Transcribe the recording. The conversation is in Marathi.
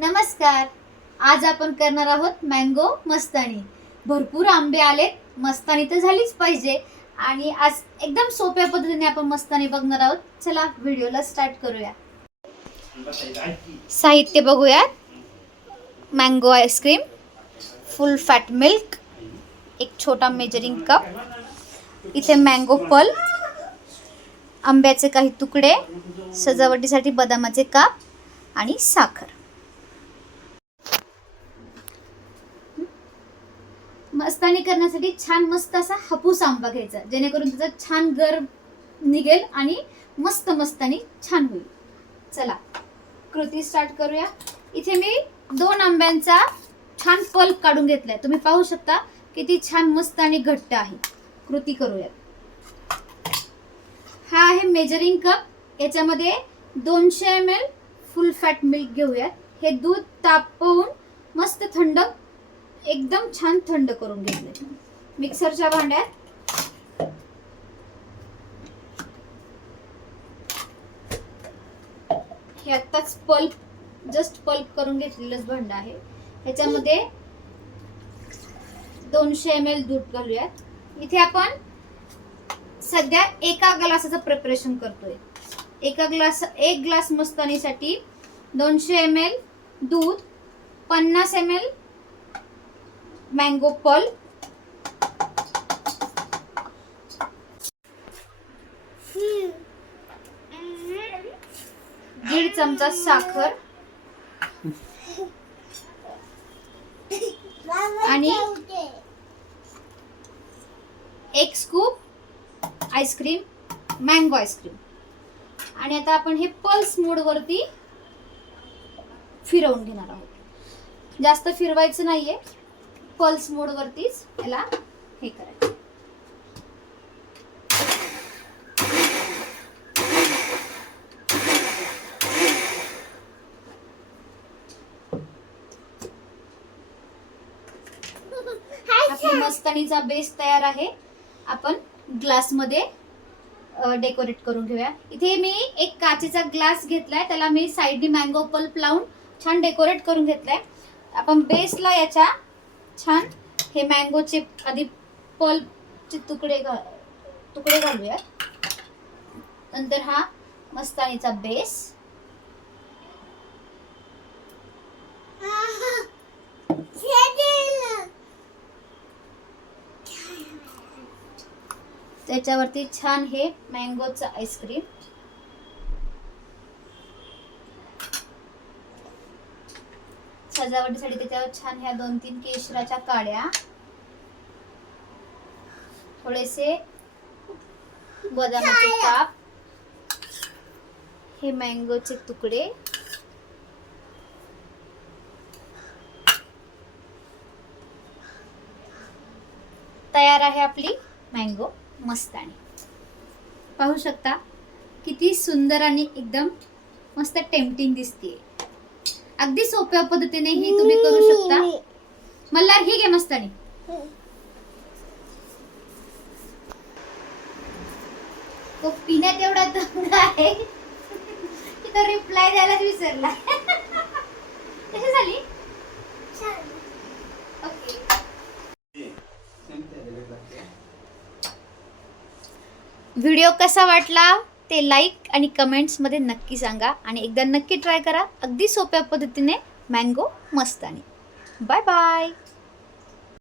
नमस्कार. आज आपण करणार आहोत मँगो मस्तानी. भरपूर आंबे आलेत. मस्तानी तर झालीच पाहिजे. आणि आज एकदम सोप्या पद्धतीने आपण मस्तानी बघणार आहोत. चला व्हिडिओला स्टार्ट करूया. साहित्य बघूयात. Mango ice cream full fat milk एक छोटा मेजरिंग कप इथे मँगो पल आंब्याचे काही तुकडे सजावटीसाठी बदामाचे काप आणि साखर. अस्तानी करण्यासाठी छान मस्त असा हापूस आंबा घ्यायचा. जेणेकरून त्याचा छान गर निघेल आणि मस्त मस्तानी छान होईल. चला कृती स्टार्ट करूया. इथे मी दोन आंब्यांचा छान पल्प काढून घेतलाय. तुम्ही पाहू शकता किती छान मस्त आणि घट्ट आहे. कृती करूयात हा आहे मेजरिंग कप याच्यामध्ये दोनशे M L full fat milk घेऊयात. हे दूध तापवून मस्त थंड एकदम छान थंड करून घेतले मिक्सरच्या भांड्यात. हे आत्ताच पल्प जस्ट पल्प करून घेतलेलंच भांड आहे. ह्याच्यामध्ये दोनशे एम एल दूध घालूयात. इथे आपण सध्या एका ग्लासाचं प्रिपरेशन करतोय. एका ग्लास एक ग्लास मस्तानीसाठी दोनशे एम एल दूध पन्नास एम एल मँगो पल. दीड चमचा साखर. आणि एक स्कूप आईस्क्रीम मँगो आईस्क्रीम आणि आता आपण हे पल्स मोडवरती फिरवून घेणार आहोत. जास्त फिरवायचं नाहीये. पल्स मोडवरतीच याला हे करायचं. आपली मस्तानीचा बेस तयार आहे. आपण ग्लासमध्ये डेकोरेट करून घेऊया. इथे मी एक काचेचा ग्लास घेतलाय. त्याला मी साईडनी मँगो पल्प लावून छान डेकोरेट करून घेतलाय. आपण बेसला याच्या छान. हे मँगोचे आधी पल्पचे तुकडे घा तुकडे घालूया नंतर हा मस्तानीचा बेस त्याच्यावरती छान हे मँगोचं आईस्क्रीम सजावटीसाठी त्याच्यावर छान ह्या दोन तीन केशराच्या काड्या. थोडेसे बदामाचे काप. हे मँगोचे तुकडे. तयार आहे आपली मँगो मस्तानी. पाहू शकता किती सुंदर आणि एकदम मस्त टेम्पटिंग दिसते अगदी सोप्या पद्धतीने ही तुम्ही करू शकता. मल्हार ही घे मस्तानी. तो पिण्यात एवढा दंग आहे की तो रिप्लाय द्यायलाच विसरला. कशी झाली? ओके. व्हिडिओ कसा वाटला? ते लाईक आणि कमेंट्समध्ये नक्की सांगा. आणि एकदा नक्की ट्राय करा. अगदी सोप्या पद्धतीने मँगो मस्तानी. Bye bye